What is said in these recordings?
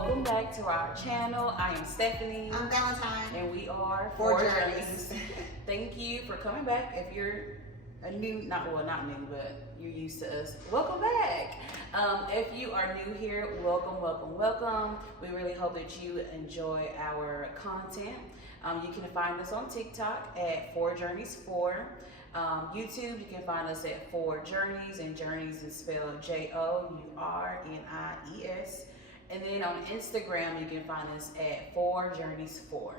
Welcome back to our channel. I am Stephanie. I'm Valentine. And we are Four Journeys. Thank you for coming back. If you're a new, not new, but you're used to us, welcome back. If you are new here, welcome. We really hope that you enjoy our content. You can find us on TikTok at 4Journeys4. YouTube, you can find us at 4Journeys, and Journeys is spelled Journies. And then on Instagram, you can find us at 4Journeys4.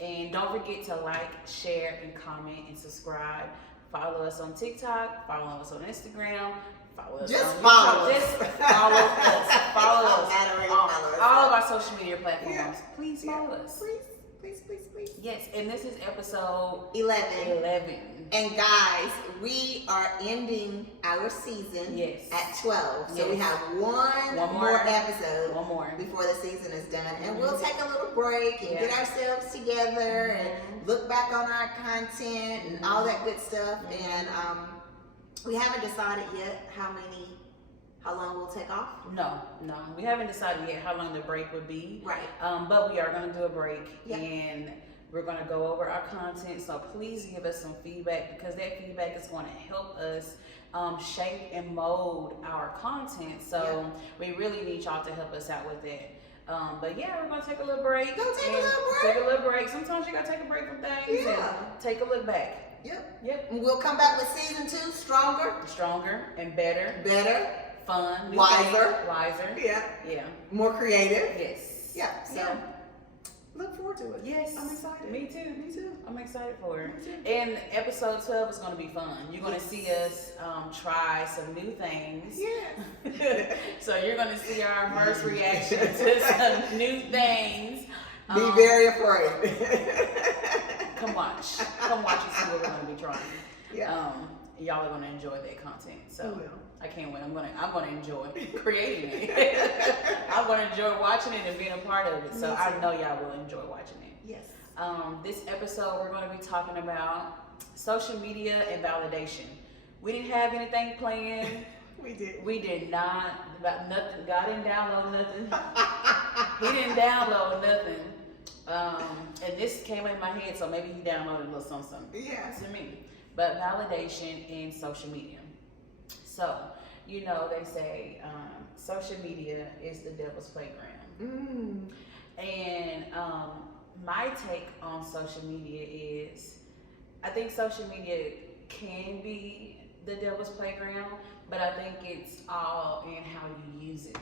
And don't forget to like, share, and comment, and subscribe. Follow us on TikTok, follow us on Instagram, follow us Just on follow YouTube. us. Just follow us. Follow us on all of our social media platforms. Yeah. Please follow us. Please. Yes, and this is episode 11. And guys, we are ending our season at 12. So we have one more episode before the season is done. And we'll take a little break and get ourselves together and look back on our content and all that good stuff. And we haven't decided yet how long we'll take off? No. We haven't decided yet how long the break would be. Right. But we are going to do a break and we're going to go over our content. So please give us some feedback, because that feedback is going to help us shape and mold our content. So we really need y'all to help us out with that. But yeah, we're going to take a little break. Take a little break. Sometimes you got to take a break from things and take a look back. Yep. And we'll come back with season 2 stronger and better. Fun, wiser. Yeah. More creative. Yes. Yeah. So look forward to it. Yes. I'm excited. Me too. I'm excited for it. And episode 12 is going to be fun. You're going to see us try some new things. Yeah. So you're going to see our first reaction to some new things. Be very afraid. Come watch and see what we're going to be trying. Yeah. Y'all are going to enjoy that content. So I can't wait. I'm gonna enjoy creating it. I'm gonna enjoy watching it and being a part of it. So I know y'all will enjoy watching it. Yes. This episode we're gonna be talking about social media and validation. We didn't have anything planned. We did not. About nothing. God didn't download nothing. He didn't download nothing. And this came in my head, so maybe he downloaded a little something to me. But validation in social media. So, they say social media is the devil's playground. And my take on social media is, I think social media can be the devil's playground, but I think it's all in how you use it.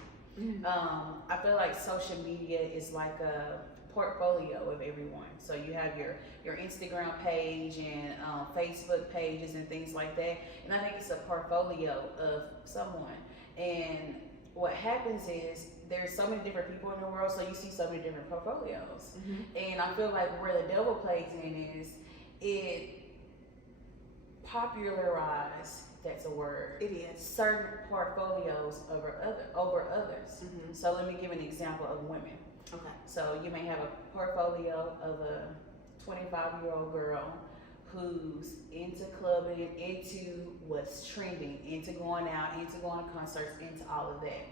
I feel like social media is like a portfolio of everyone. So you have your Instagram page and Facebook pages and things like that. And I think it's a portfolio of someone. And what happens is there's so many different people in the world, so you see so many different portfolios. And I feel like where the devil plays in is it popularized, that's a word. It is. Certain portfolios over others. So let me give an example of women. Okay. So you may have a portfolio of a 25-year-old girl who's into clubbing, into what's trending, into going out, into going to concerts, into all of that.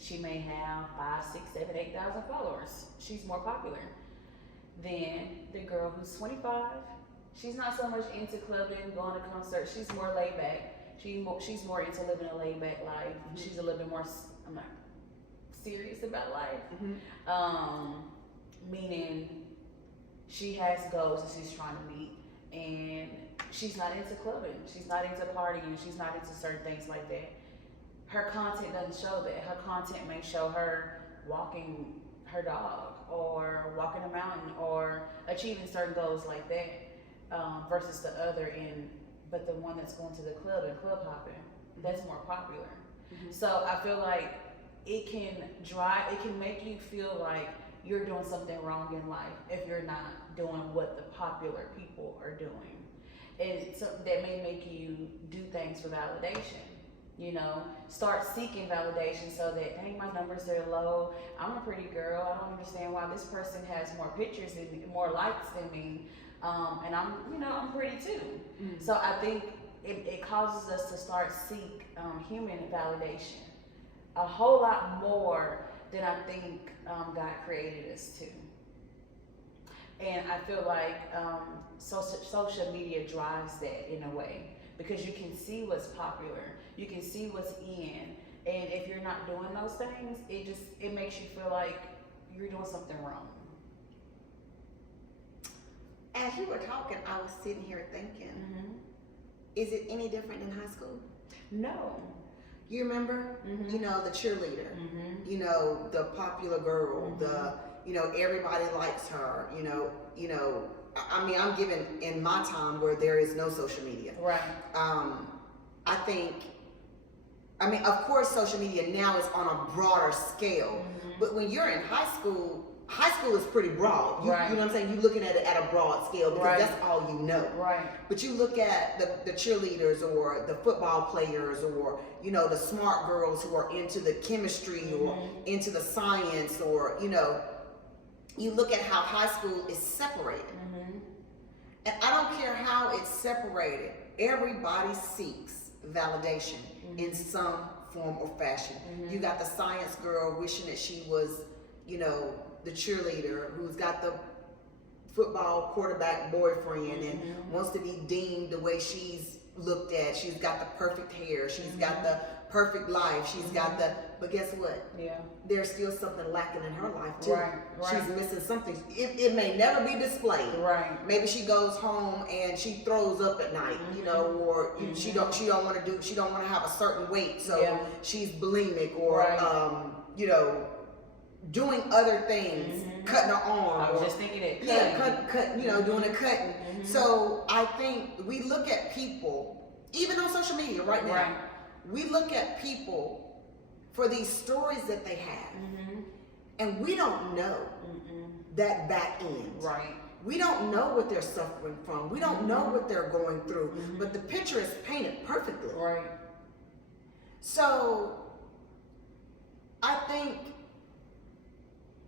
She may have 5, 6, 7, 8,000 followers. She's more popular than the girl who's 25. She's not so much into clubbing, going to concerts. She's more laid back. She's more into living a laid back life. She's a little bit more serious about life. Meaning she has goals that she's trying to meet, and she's not into clubbing, she's not into partying, she's not into certain things like that. Her content doesn't show that. Her content may show her walking her dog or walking a mountain or achieving certain goals like that, versus the other but the one that's going to the club and club hopping, that's more popular. So I feel like it can make you feel like you're doing something wrong in life if you're not doing what the popular people are doing. And so that may make you do things for validation. Start seeking validation so that, hey, my numbers are low. I'm a pretty girl. I don't understand why this person has more pictures than me, more likes than me. And I'm pretty too. So I think it causes us to start seek human validation a whole lot more then I think God created us too. And I feel like social media drives that in a way, because you can see what's popular, you can see what's in, and if you're not doing those things, it makes you feel like you're doing something wrong. As you were talking, I was sitting here thinking, is it any different in high school? No. You remember, you know, the cheerleader, you know, the popular girl, everybody likes her, you know, I mean, I'm given in my time where there is no social media. Right. I mean, of course, social media now is on a broader scale, but when you're in high school is pretty broad. You know what I'm saying? You're looking at it at a broad scale because that's all you know. Right. But you look at the cheerleaders or the football players or, you know, the smart girls who are into the chemistry or into the science or, you know, you look at how high school is separated. And I don't care how it's separated. Everybody seeks validation in some form or fashion. You got the science girl wishing that she was, you know, the cheerleader who's got the football quarterback boyfriend and wants to be deemed the way she's looked at. She's got the perfect hair. She's got the perfect life. She's got but guess what? Yeah. There's still something lacking in her life too. Right. She's missing something. It may never be displayed. Right. Maybe she goes home and she throws up at night, you know, or she don't want to have a certain weight, so she's bulimic or you know, doing other things, cutting her arm. I was just thinking it. Cut, you know, doing a cutting. So I think we look at people, even on social media right now, we look at people for these stories that they have, and we don't know that back end. Right. We don't know what they're suffering from. We don't know what they're going through, but the picture is painted perfectly. Right. So I think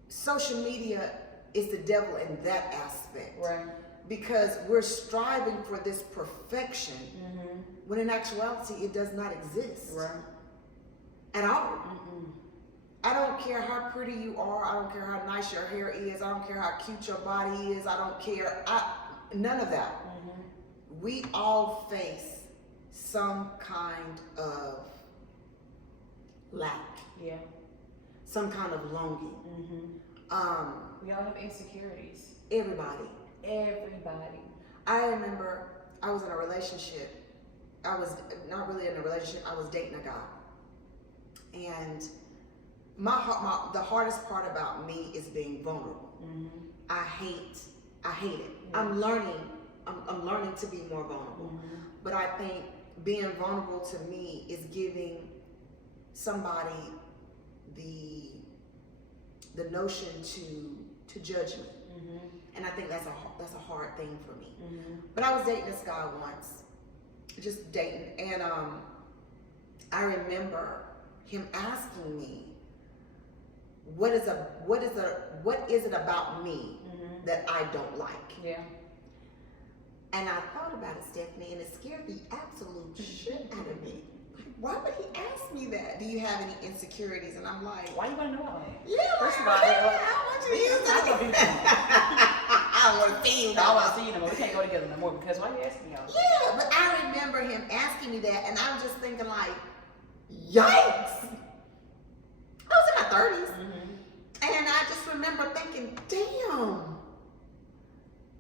social media is the devil in that aspect. Right. Because we're striving for this perfection when in actuality it does not exist. Right. At all. I don't care how pretty you are. I don't care how nice your hair is. I don't care how cute your body is. I don't care. None of that. We all face some kind of lack. Yeah. Some kind of longing. We all have insecurities. Everybody. I remember I was in a relationship. I was not really in a relationship. I was dating a guy. And the hardest part about me is being vulnerable. I hate it. I'm learning to be more vulnerable. But I think being vulnerable to me is giving somebody the notion to judge me. And I think that's a hard thing for me. But I was dating this guy once, just dating, and I remember him asking me, what is it about me that I don't like? Yeah. And I thought about it, Stephanie, and it scared the absolute shit out of me. Why would he ask me that? Do you have any insecurities? And I'm like, why you want to know all that? Yeah, first of all, I don't want to see you. I don't want to see you no more. We can't go together no more because why are you asking me all that? Yeah, but I remember him asking me that, and I'm just thinking like, yikes! I was in my 30s, and I just remember thinking, damn,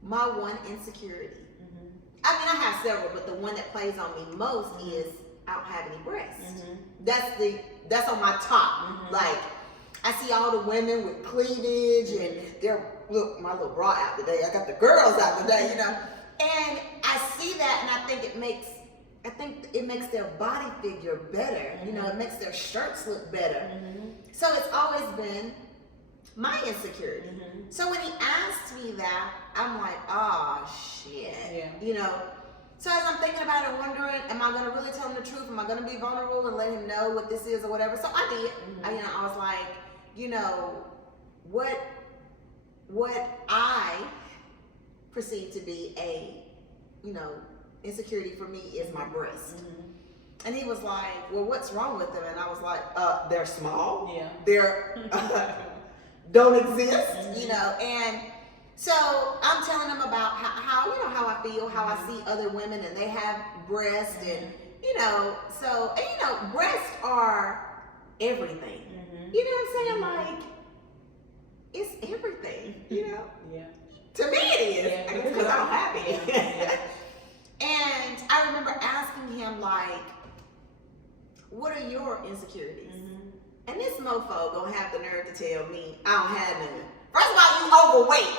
my one insecurity. I mean, I have several, but the one that plays on me most is I don't have any breasts. That's on my top. Like, I see all the women with cleavage and look, my little bra out today. I got the girls out today, you know. And I see that, and I think it makes their body figure better. You know, it makes their shirts look better. So it's always been my insecurity. So when he asked me that, I'm like, oh shit. Yeah. You know. So as I'm thinking about it, wondering, am I going to really tell him the truth? Am I going to be vulnerable and let him know what this is or whatever? So I did. I was like, you know, what I perceive to be a, you know, insecurity for me is my breast. And he was like, well, what's wrong with them? And I was like, they're small. Yeah. They're don't exist, you know. And so I'm telling him about how you know, how I feel, how I see other women and they have breasts and, you know, so, and, you know, breasts are everything. You know what I'm saying? Like, it's everything, you know? Yeah. To me it is, Yeah, because I don't have it. Yeah. And I remember asking him, like, what are your insecurities? And this mofo gonna have the nerve to tell me I don't have none. First of all, you overweight.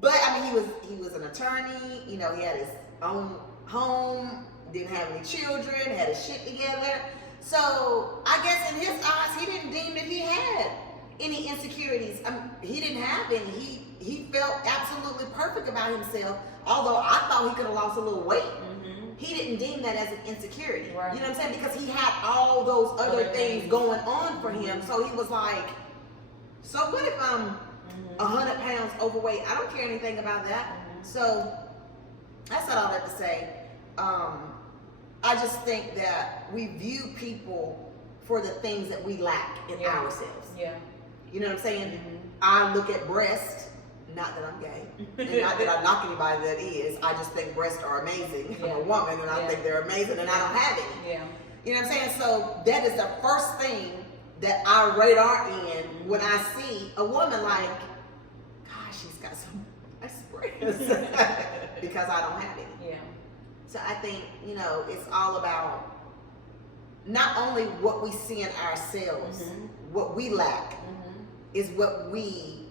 But I mean, he was an attorney. You know, he had his own home, didn't have any children, had his shit together. So I guess in his eyes, he didn't deem that he had any insecurities. He didn't have any. He felt absolutely perfect about himself. Although I thought he could have lost a little weight. He didn't deem that as an insecurity. Right. You know what I'm saying? Because he had all those other things going on for him. So he was like, so what if I'm 100 pounds overweight? I don't care anything about that. So I said all that to say, I just think that we view people for the things that we lack in ourselves. Yeah. You know what I'm saying? I look at breasts, not that I'm gay, and not that I knock anybody that is. I just think breasts are amazing. I'm a woman, and I think they're amazing, and I don't have any. Yeah. You know what I'm saying? So that is the first thing that I radar in when I see a woman like, gosh, she's got some nice breasts, because I don't have any. Yeah. So I think, you know, it's all about not only what we see in ourselves, what we lack is what we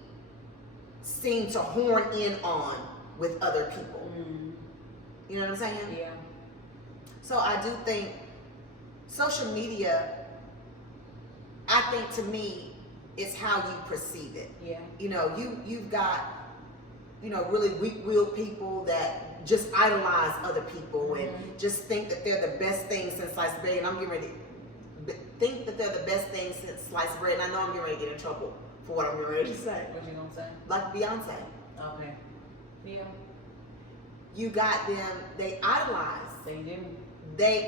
seem to horn in on with other people. You know what I'm saying? Yeah. So I do think social media, I think to me, it's how you perceive it. Yeah. You know, you've got, you know, really weak-willed people that just idolize other people and just think that they're the best thing since sliced bread. And I'm getting ready to think that they're the best thing since sliced bread. And I know I'm getting ready to get in trouble for what I'm getting ready to say. What you gonna say? Like Beyonce. Okay. Yeah. You got them, they idolize. They do.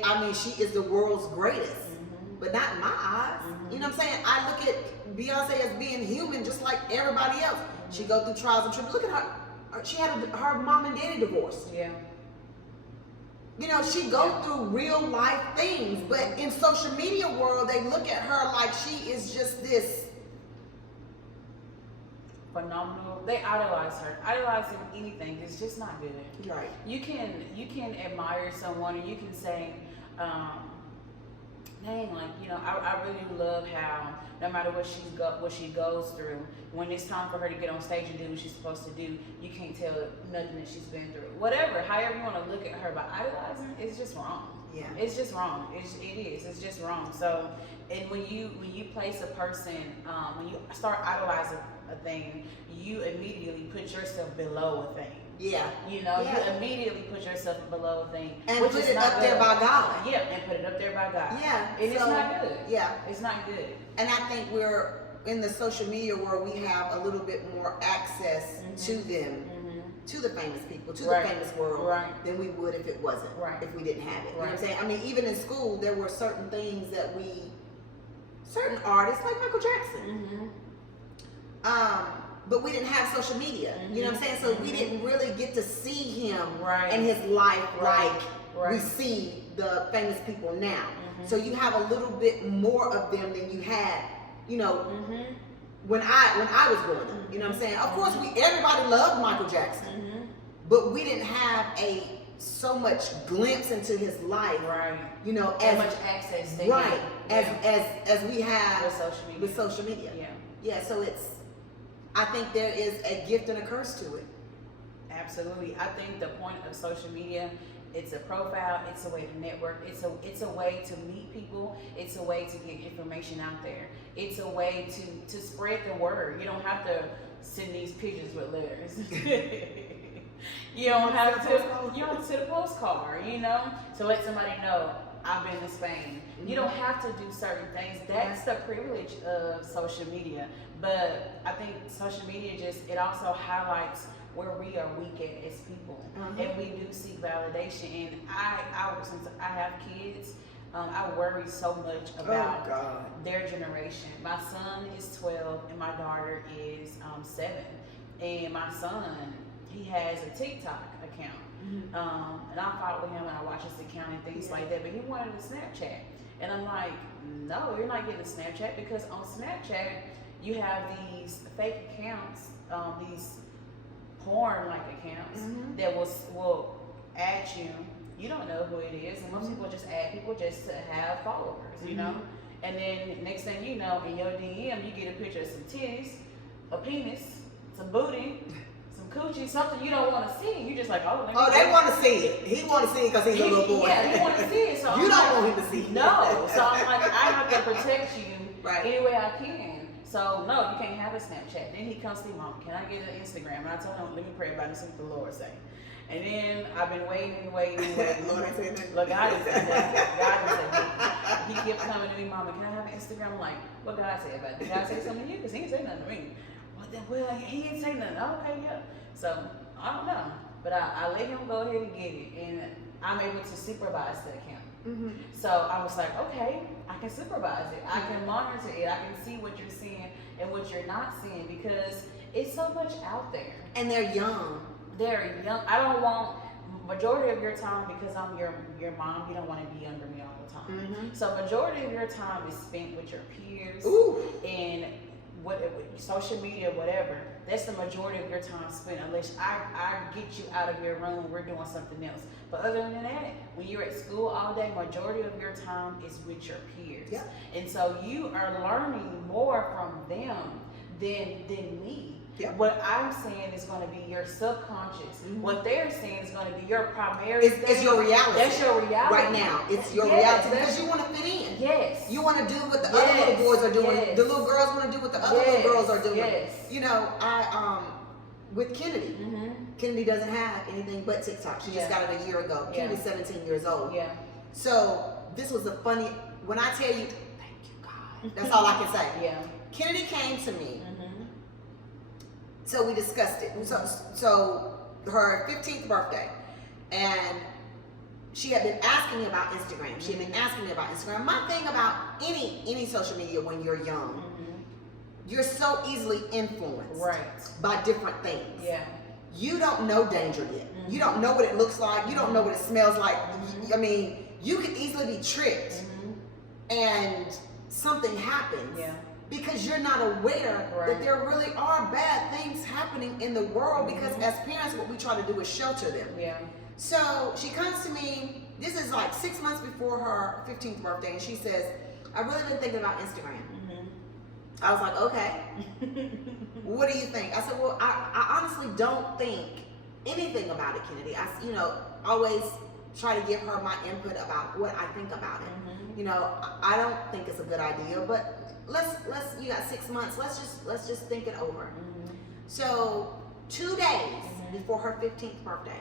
I mean, she is the world's greatest. But not in my eyes. You know what I'm saying? I look at Beyonce as being human just like everybody else. She go through trials and tribulations. Look at her. She had her mom and daddy divorced. Yeah. You know, she go through real life things. But in social media world, they look at her like she is just this phenomenal. They idolize her. Idolizing anything is just not good. Right. You can admire someone and you can say, dang, like, you know, I really love how no matter what she goes through, when it's time for her to get on stage and do what she's supposed to do, you can't tell nothing that she's been through. Whatever, however you want to look at her, but idolizing is just wrong. Yeah. It's just wrong. It's just wrong. So, and when you place a person, when you start idolizing a thing, you immediately put yourself below a thing. Yeah. You know, you immediately put yourself below a thing. And which put is it not up there good. by God. Yeah, and put it up there by God. Yeah. And it's not good. Yeah. It's not good. And I think we're in the social media world, we have a little bit more access to them, to the famous people, to the famous world, than we would if it wasn't, if we didn't have it. You know what I'm saying? I mean, even in school, there were certain things that certain artists, like Michael Jackson, but we didn't have social media. You know what I'm saying? So we didn't really get to see him and his life like we see the famous people now. So you have a little bit more of them than you had, you know, when I was growing up. You know what I'm saying? Of course, everybody loved Michael Jackson, but we didn't have so much glimpse into his life, you know, as much access to him, as we have with social media. Yeah. So I think there is a gift and a curse to it. Absolutely. I think the point of social media, it's a profile, it's a way to network, it's a way to meet people, it's a way to get information out there. It's a way to spread the word. You don't have to send these pigeons with letters. You don't have to send a postcard, you know, to let somebody know I've been to Spain. You don't have to do certain things. That's the privilege of social media. But I think social media it also highlights where we are weak at as people, and we do seek validation. And since I have kids, I worry so much about their generation. My son is 12 and my daughter is 7. And my son, he has a TikTok account. And I follow him and I watch his account and things like that. But he wanted a Snapchat. And I'm like, no, you're not getting a Snapchat, because on Snapchat, you have these fake accounts, these porn-like accounts that will add you. You don't know who it is, and most people just add people just to have followers, you know? And then next thing you know, in your DM, you get a picture of some titties, a penis, some booty, some coochie, something you don't want to see. You just like, they want to see it. He want to see it because he's a little boy. Yeah, he want to see it. So you don't want him to see it. No. So I'm like, I have to protect you any way I can. So no, you can't have a Snapchat. Then he comes to me, Mom, can I get an Instagram? And I told him, let me pray about it, see what the Lord say. And then I've been waiting. Lord ain't saying that. Look, God didn't say that. God didn't say that. He kept coming to me, Mama, can I have an Instagram? I'm like, what God say about it? Did God say something to you? Because he didn't say nothing to me. Well, he didn't say nothing. Okay, yeah. So I don't know. But I let him go ahead and get it. And I'm able to supervise the account. So I was like, okay, I can supervise it. I can monitor it. I can see what you're seeing and what you're not seeing, because it's so much out there. And they're young. They're young. I don't want majority of your time, because I'm your mom, you don't want to be under me all the time. So majority of your time is spent with your peers and social media, whatever. That's the majority of your time spent, unless I get you out of your room, we're doing something else. But other than that, when you're at school all day, majority of your time is with your peers. Yeah. And so you are learning more from them than me. Yeah. What I'm saying is going to be your subconscious. What they're saying is going to be your primary. It's your reality. That's your reality. Right now. It's your reality, because you want to fit in. Yes. You want to do what the other little boys are doing. The little girls want to do what the other little girls are doing. You know, with Kennedy. Kennedy doesn't have anything but TikTok. She just got it a year ago. Kennedy's 17 years old. Yeah. So this was when I tell you, thank you, God. That's all I can say. Yeah. Kennedy came to me. So we discussed it. So her 15th birthday, and she had been asking me about Instagram. She had been asking me about Instagram. My thing about any social media when you're young, you're so easily influenced by different things. Yeah. You don't know danger yet. You don't know what it looks like. You don't know what it smells like. I mean, you could easily be tricked and something happens. Yeah. Because you're not aware that there really are bad things happening in the world, because as parents, what we try to do is shelter them. Yeah. So she comes to me, this is like 6 months before her 15th birthday, and she says, I've really been thinking about Instagram. I was like, okay. What do you think? I said, well, I honestly don't think anything about it, Kennedy. I always try to give her my input about what I think about it. You know, I don't think it's a good idea, but let's you got 6 months, let's just think it over. So 2 days before her 15th birthday,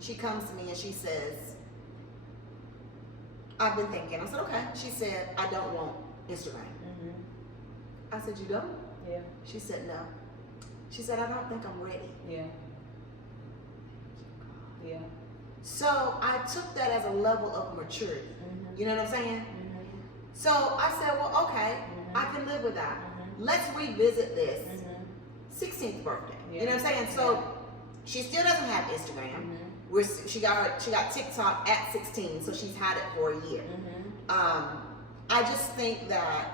she comes to me and she says, I've been thinking. I said, okay. She said, I don't want Instagram. I said, you don't? Yeah. She said, no. She said, I don't think I'm ready. Yeah. Yeah. So I took that as a level of maturity. You know what I'm saying? So I said, well, okay, I can live with that. Let's revisit this 16th birthday. You know what I'm saying? So she still doesn't have Instagram. She got TikTok at 16, so she's had it for a year. I just think that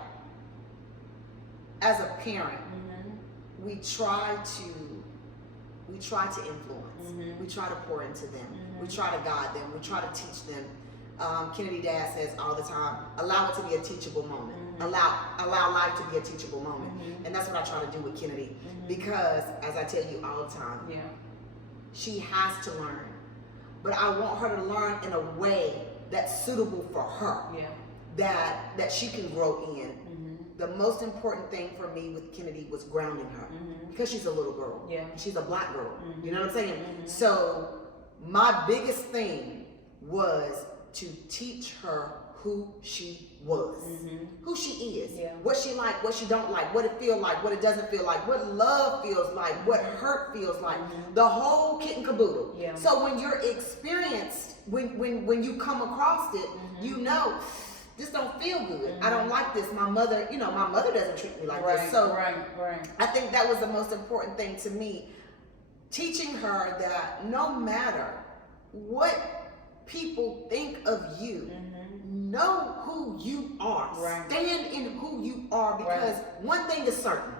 as a parent, we try to influence. We try to pour into them. We try to guide them. We try to teach them. Kennedy Dad says all the time, allow it to be a teachable moment. Allow life to be a teachable moment. And that's what I try to do with Kennedy. Because, as I tell you all the time, she has to learn. But I want her to learn in a way that's suitable for her. That she can grow in. The most important thing for me with Kennedy was grounding her. Because she's a little girl. She's a black girl. You know what I'm saying? So my biggest thing was to teach her who she was, who she is, yeah. what she like, what she don't like, what it feel like, what it doesn't feel like, what love feels like, what hurt feels like, the whole kit and caboodle. Yeah. So when you're experienced, when you come across it, you know, this don't feel good. I don't like this. My mother, my mother doesn't treat me like this. So I think that was the most important thing to me, teaching her that no matter what people think of you, know who you are. Stand in who you are, because one thing is certain.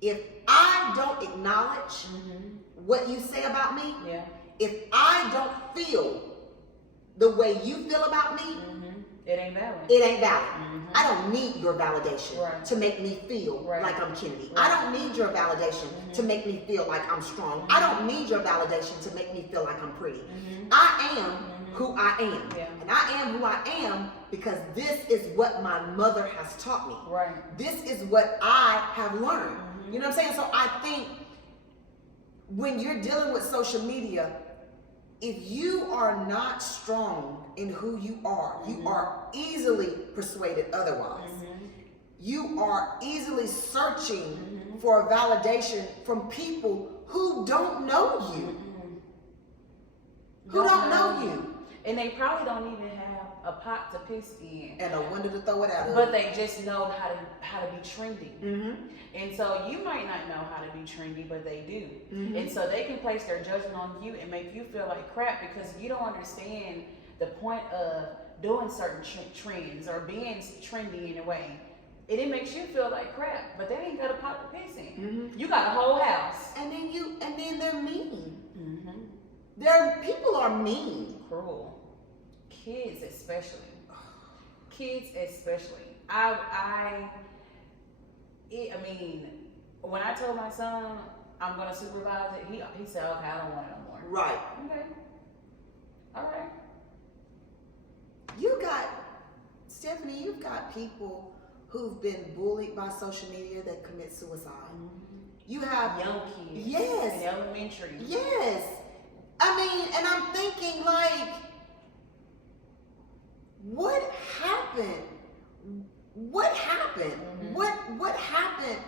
If I don't acknowledge what you say about me, if I don't feel the way you feel about me, it ain't valid. It ain't valid. I don't need your validation to make me feel like I'm Kennedy. I don't need your validation to make me feel like I'm strong. I don't need your validation to make me feel like I'm pretty. I am who I am. And I am who I am because this is what my mother has taught me. This is what I have learned. You know what I'm saying? So I think when you're dealing with social media, if you are not strong in who you are easily persuaded otherwise. You are easily searching for validation from people who don't know you. Who don't know you. And they probably don't even have a pot to piss in. And a window to throw it out of. But they just know how to be trendy. And so you might not know how to be trendy, but they do. And so they can place their judgment on you and make you feel like crap because you don't understand the point of doing certain trends or being trendy in a way. And it makes you feel like crap, but they ain't got a pot to piss in. You got a whole house. And then they're mean. People are mean. Cruel. Kids especially. Kids especially. I mean, when I told my son I'm gonna supervise it, he said, okay, I don't want it no more. Right. Okay. All right. Stephanie, you've got people who've been bullied by social media that commit suicide. You have young kids. Yes. In elementary. Yes. I mean, and I'm thinking like, what happened? What happened? What happened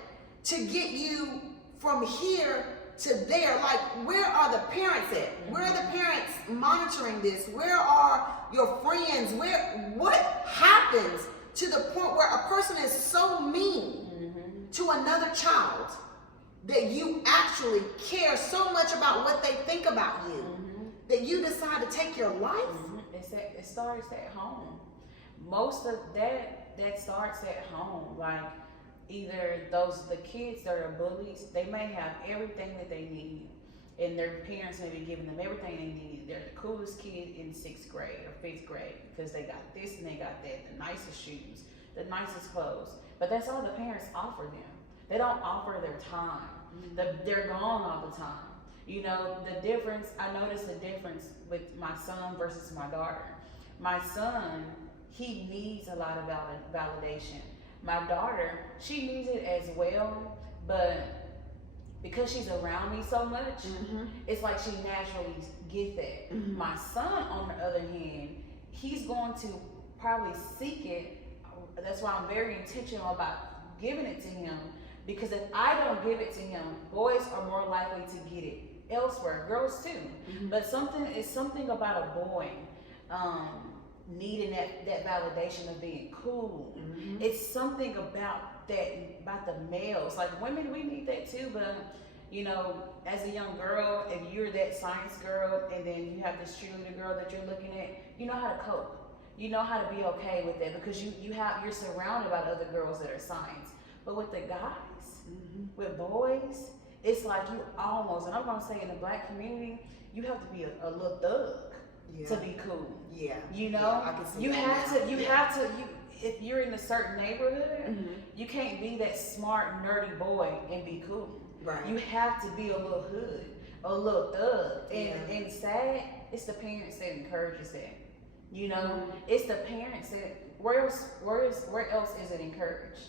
to get you from here to there? Like, where are the parents at? Where are the parents monitoring this? Where are your friends? What happens to the point where a person is so mean to another child that you actually care so much about what they think about you that you decide to take your life? It starts at home. Most of that starts at home. Like, either the kids that are bullies, they may have everything that they need, and their parents may be giving them everything they need. They're the coolest kid in 6th grade or 5th grade because they got this and they got that, the nicest shoes, the nicest clothes. But that's all the parents offer them. They don't offer their time. They're gone all the time. You know, the difference, I noticed the difference with my son versus my daughter. My son, he needs a lot of validation. My daughter, she needs it as well, but because she's around me so much, it's like she naturally gets that. My son, on the other hand, he's going to probably seek it. That's why I'm very intentional about giving it to him, because if I don't give it to him, boys are more likely to get it elsewhere, girls too. But it's something about a boy needing that validation of being cool. It's something about the males. Like, women, we need that too, but you know, as a young girl, if you're that science girl and then you have this cheerleader girl that you're looking at, you know how to cope. You know how to be okay with that because you're surrounded by other girls that are science. But with the guys, with boys, it's like you almost, and I'm gonna say in the black community, you have to be a little thug to be cool. You know, I can see have to. If you're in a certain neighborhood, you can't be that smart, nerdy boy and be cool. Right. You have to be a little hood, a little thug. And sad, it's the parents that encourages that. You know, it's the parents that, where else is it encouraged?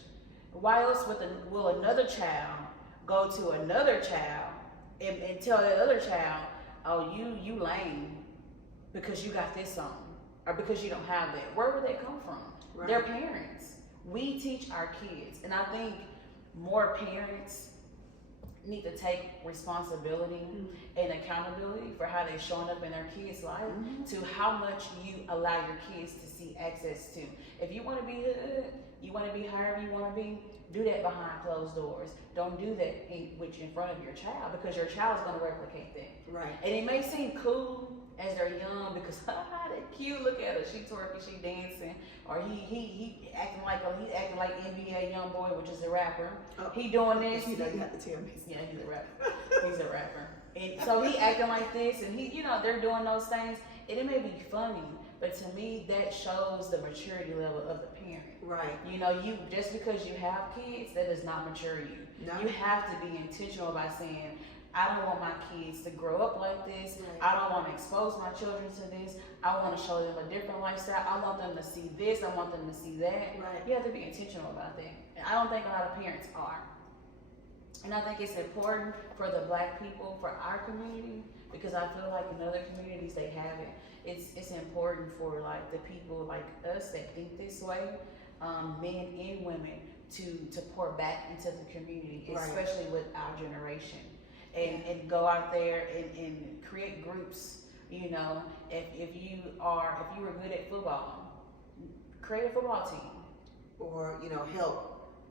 Why else will another child go to another child and tell that other child, oh, you lame because you got this on? or because you don't have that, where would they come from? Right. Their parents. We teach our kids, and I think more parents need to take responsibility and accountability for how they're showing up in their kids' life to how much you allow your kids to see access to. If you want to be hood, you want to be however you want to be, do that behind closed doors. Don't do that in front of your child, because your child's going to replicate that. Right. And it may seem cool as they're young because they're cute. Look at her, she twerking, she dancing, or he acting like NBA young boy, which is a rapper. Oh, he doing this. You know, you have to tell me. Yeah, he's a rapper. He's a rapper, and so he acting like this, and he, they're doing those things, and it may be funny, but to me that shows the maturity level of the parent. Right. You just because you have kids, that does not mature you. No. You have to be intentional by saying, I don't want my kids to grow up like this. Right. I don't want to expose my children to this. I want to show them a different lifestyle. I want them to see this. I want them to see that. Right. You have to be intentional about that. And I don't think a lot of parents are. And I think it's important for the Black people, for our community, because I feel like in other communities they have it. It's important for like the people like us that think this way, men and women, to pour back into the community, especially with our generation. And go out there and create groups. If you were good at football, create a football team. Or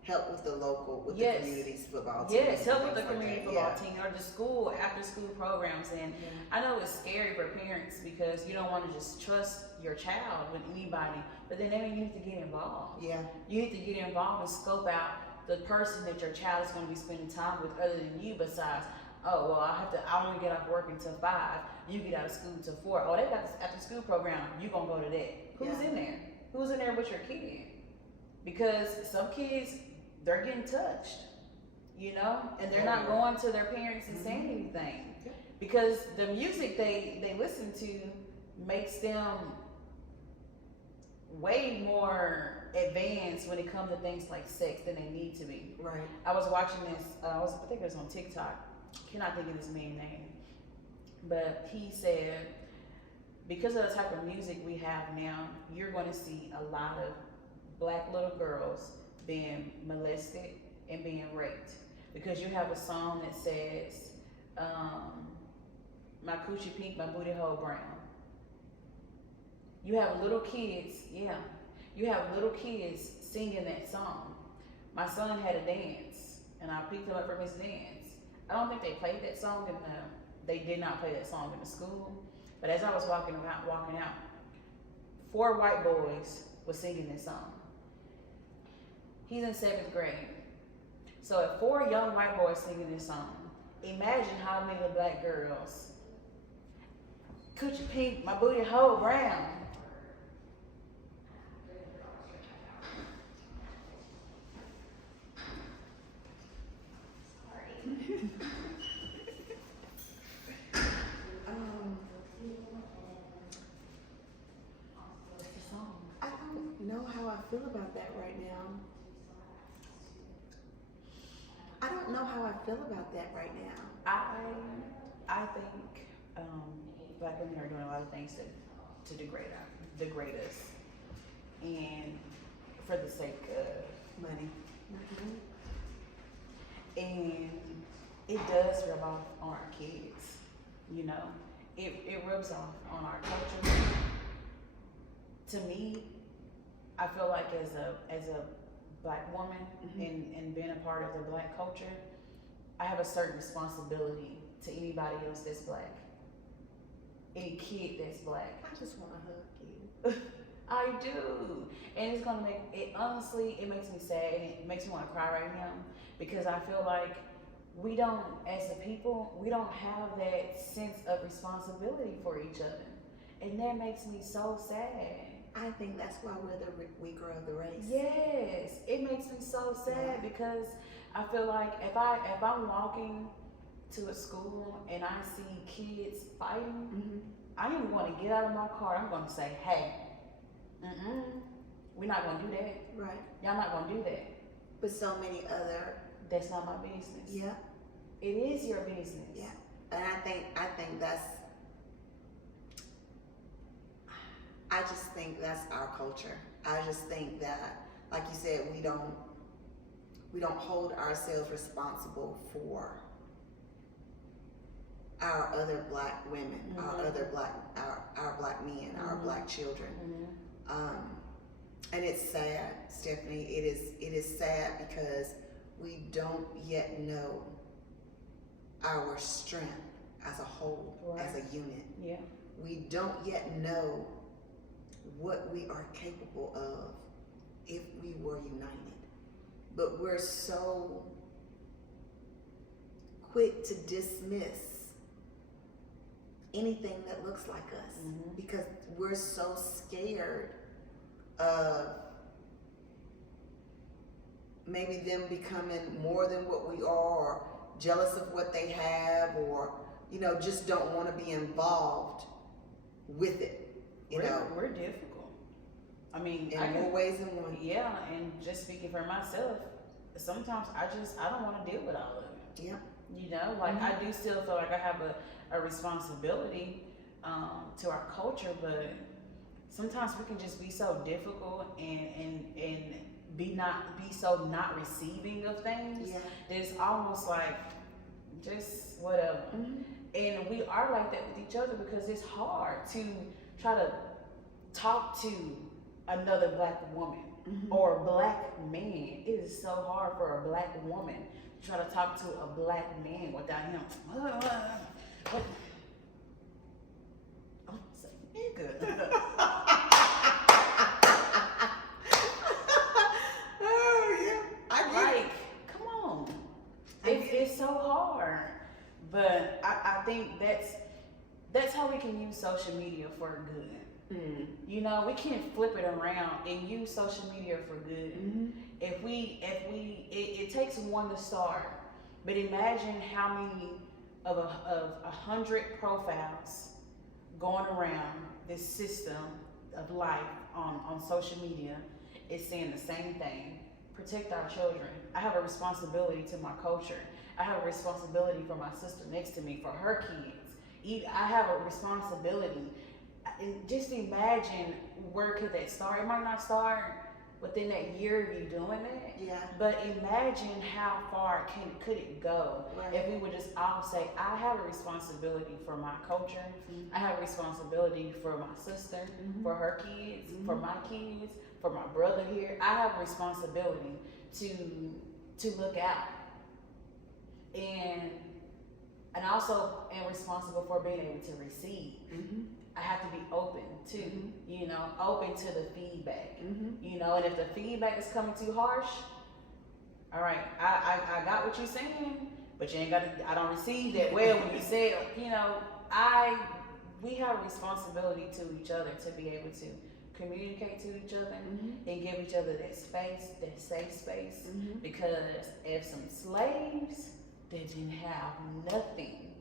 help with the the community's football team. Yes, help with the community football team, or the school after school programs. And I know it's scary for parents because you don't want to just trust your child with anybody, but then you need to get involved. Yeah. You need to get involved and scope out the person that your child is going to be spending time with other than you, besides, oh, well, I want to get off work until 5. You get out of school till 4. Oh, they got this after school program. You gonna go to that? Who's in there? Who's in there with your kid? Because some kids, they're getting touched, and they're not going to their parents and saying anything, because the music they listen to makes them way more advanced when it comes to things like sex than they need to be. Right. I was watching this. I think it was on TikTok. Cannot think of this man's name, but he said, because of the type of music we have now, you're going to see a lot of Black little girls being molested and being raped, because you have a song that says, my coochie pink, my booty hole brown. You have little kids, you have little kids singing that song. My son had a dance, and I picked him up from his dance. I don't think they played that song they did not play that song in the school. But as I was walking out, 4 white boys were singing this song. He's in 7th grade. So if 4 young white boys singing this song, imagine how many Black girls, coochie pink, my booty hole brown. I don't know how I feel about that right now. I don't know how I feel about that right now. I think Black women are doing a lot of things to degrade us, and for the sake of money. And it does rub off on our kids. It rubs off on our culture. To me, I feel like as a Black woman and being a part of the Black culture, I have a certain responsibility to anybody else that's Black. Any kid that's Black. I just want to hug you. I do. And it's gonna make it, honestly, it makes me sad, and it makes me want to cry right now, because I feel like we don't, as a people, we don't have that sense of responsibility for each other. And that makes me so sad. I think that's why we're the weaker of the race. Yes, it makes me so sad, because I feel like if I'm walking to a school and I see kids fighting, I don't even want to get out of my car. I'm going to say, hey, we're not going to do that. Right. Y'all not going to do that. But so many other. That's not my business. Yeah. It is your business. I just think that's our culture. I just think that, like you said, we don't hold ourselves responsible for our other black women, our other our black men, our black children. And it's sad, Stephanie. It is sad because we don't yet know our strength as a whole, as a unit. Yeah. We don't yet know what we are capable of if we were united. But we're so quick to dismiss anything that looks like us because we're so scared of maybe them becoming more than what we are, or jealous of what they have, or just don't want to be involved with it. We're difficult. I mean, in more ways than one. Yeah, and just speaking for myself, sometimes I don't want to deal with all of it. Yeah. I do still feel like I have a responsibility to our culture, but sometimes we can just be so difficult and be so not receiving of things. Yeah. That it's almost like just whatever. And we are like that with each other because it's hard to try to talk to another black woman or a black man. It is so hard for a black woman to try to talk to a black man without him. What? Oh, say nigga. Oh yeah, I get it. Come on. It's so hard. But I think that's how we can use social media for good. We can flip it around and use social media for good. It takes one to start, but imagine how many of 100 profiles going around this system of life on social media is saying the same thing. Protect our children. I have a responsibility to my culture. I have a responsibility for my sister next to me, for her kids. I have a responsibility. And just imagine where could that start. It might not start within that year of you doing it. Yeah. But imagine how far could it go if we would just all say, I have a responsibility for my culture. I have a responsibility for my sister, for her kids, for my kids, for my brother here. I have a responsibility to look out. And also am responsible for being able to receive. I have to be open too, open to the feedback, and if the feedback is coming too harsh, all right, I got what you're saying, but you ain't got to, I don't receive that well when you say it, we have a responsibility to each other to be able to communicate to each other and give each other that space, that safe space, because if some slaves that didn't have nothing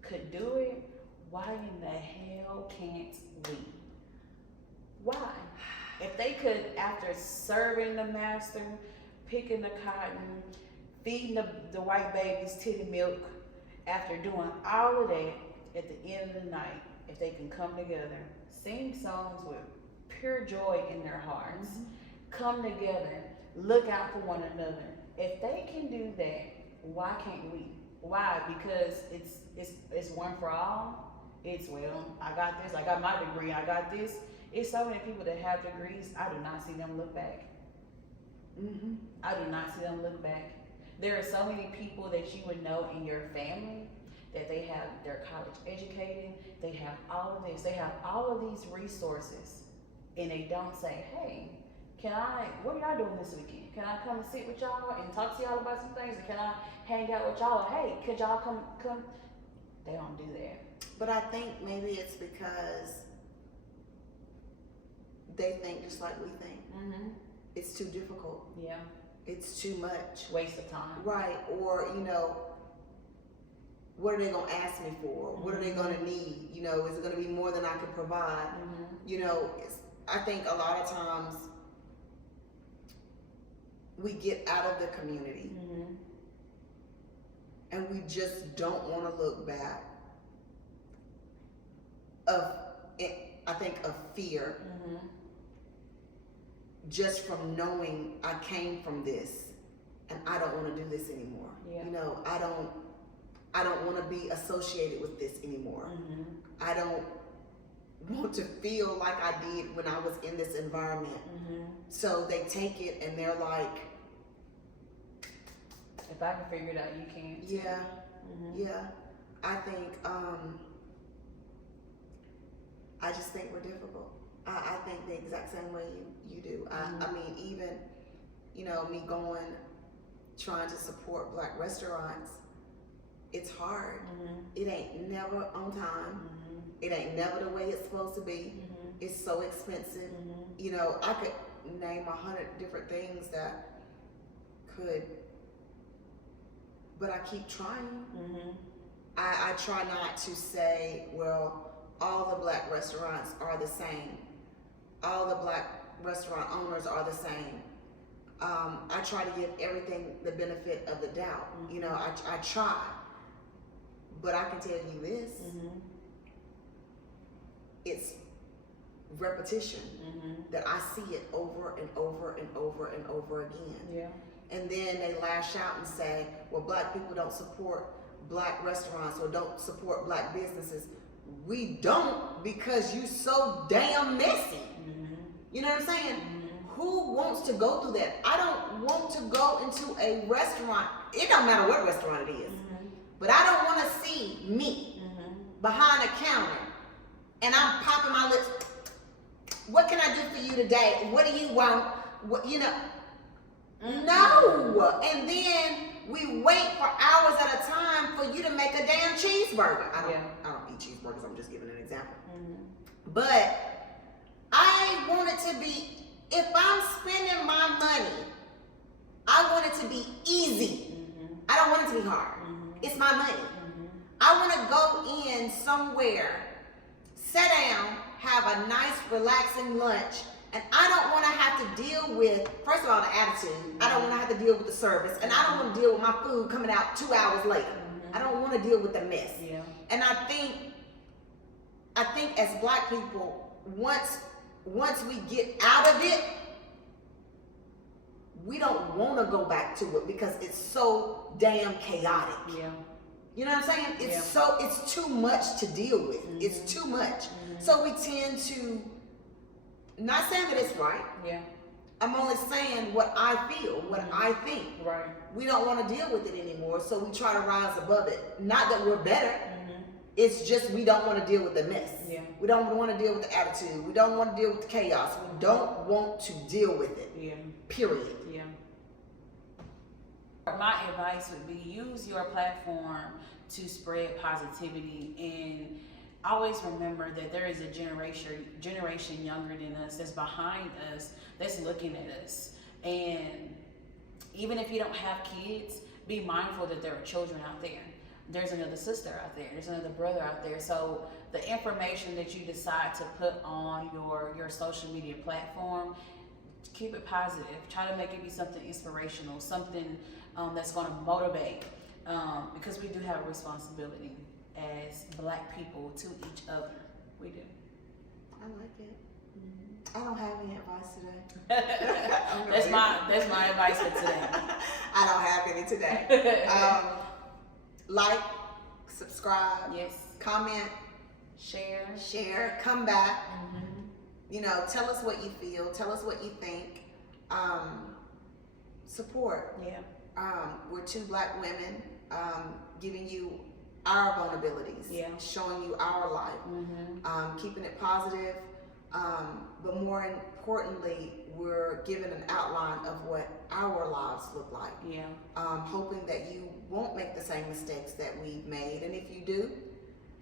could do it, why in the hell can't we? Why? If they could, after serving the master, picking the cotton, feeding the white babies titty milk, after doing all of that, at the end of the night, if they can come together, sing songs with pure joy in their hearts, come together, look out for one another. If they can do that, why can't we? Why? Because it's one for all. It's, well, I got this, I got my degree, I got this. It's so many people that have degrees, I do not see them look back. I do not see them look back. There are so many people that you would know in your family that they're college educated, they have all of this, they have all of these resources, and they don't say, hey, what are y'all doing this weekend? Can I come and sit with y'all and talk to y'all about some things? Or can I hang out with y'all? Hey, could y'all come? They don't do that. But I think maybe it's because they think just like we think. It's too difficult. Yeah. It's too much. Waste of time. Right. Or, what are they going to ask me for? What are they going to need? Is it going to be more than I can provide? I think a lot of times we get out of the community and we just don't want to look back of fear, just from knowing I came from this and I don't want to do this anymore. Yeah. You know, I don't want to be associated with this anymore. I don't want to feel like I did when I was in this environment. So they take it and they're like, if I can figure it out, you can. Yeah. Yeah. I think, I just think we're difficult. I think the exact same way you do. I mean, even, you know, me trying to support Black restaurants, it's hard. It ain't never on time. It ain't never the way it's supposed to be. It's so expensive. You know, I could name 100 different things that could, but I keep trying. I try not to say, well, all the Black restaurants are the same. All the Black restaurant owners are the same. I try to give everything the benefit of the doubt. You know, I try. But I can tell you this, it's repetition that I see it over and over and over and over again. Yeah. And then they lash out and say, well, Black people don't support Black restaurants or don't support Black businesses. We don't, because you so damn messy. You know what I'm saying? Who wants to go through that? I don't want to go into a restaurant. It don't matter what restaurant it is. But I don't want to see me behind a counter and I'm popping my lips. What can I do for you today? What do you want? What, you know? No. And then we wait for hours at a time for you to make a damn cheeseburger. I don't eat cheeseburgers. I'm just giving an example. But I want it to be, if I'm spending my money, I want it to be easy. I don't want it to be hard. It's my money. I want to go in somewhere, sit down, have a nice relaxing lunch, and I don't want to have to deal with, first of all, the attitude. I don't want to have to deal with the service, and I don't want to deal with my food coming out 2 hours later. I don't want to deal with the mess. And I think as Black people, once we get out of it, we don't want to go back to it because it's so damn chaotic. You know what I'm saying? It's too much to deal with. It's too much. So we tend to, not saying that it's right. I'm only saying what I feel, what I think. We don't want to deal with it anymore, so we try to rise above it. Not that we're better. It's just we don't want to deal with the mess. We don't want to deal with the attitude. We don't want to deal with the chaos. We don't want to deal with it. Period. My advice would be use your platform to spread positivity, and always remember that there is a generation younger than us that's behind us, that's looking at us. And even if you don't have kids, be mindful that there are children out there. There's another sister out there. There's another brother out there. So the information that you decide to put on your social media platform, keep it positive. Try to make it be something inspirational, something that's going to motivate, because we do have a responsibility as Black people to each other. We do. I like it. I don't have any advice today. That's my advice for today. I don't have any today. Like, subscribe, comment, share, come back. You know, tell us what you feel, tell us what you think. Support. We're two Black women, giving you our vulnerabilities, showing you our life, keeping it positive, but more importantly, we're given an outline of what our lives look like. Hoping that you won't make the same mistakes that we've made, and if you do,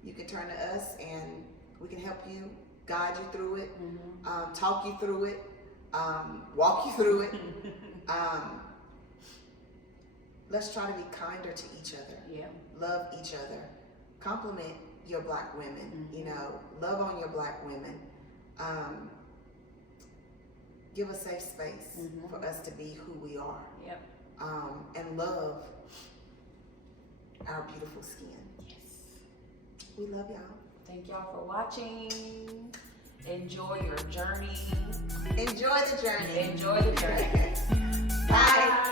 you can turn to us and we can help you, guide you through it, talk you through it, walk you through it. Let's try to be kinder to each other. Love each other. Compliment your Black women. You know, love on your Black women. Give a safe space for us to be who we are. And love our beautiful skin. We love y'all. Thank y'all for watching. Enjoy your journey. Enjoy the journey. Enjoy the journey. Bye.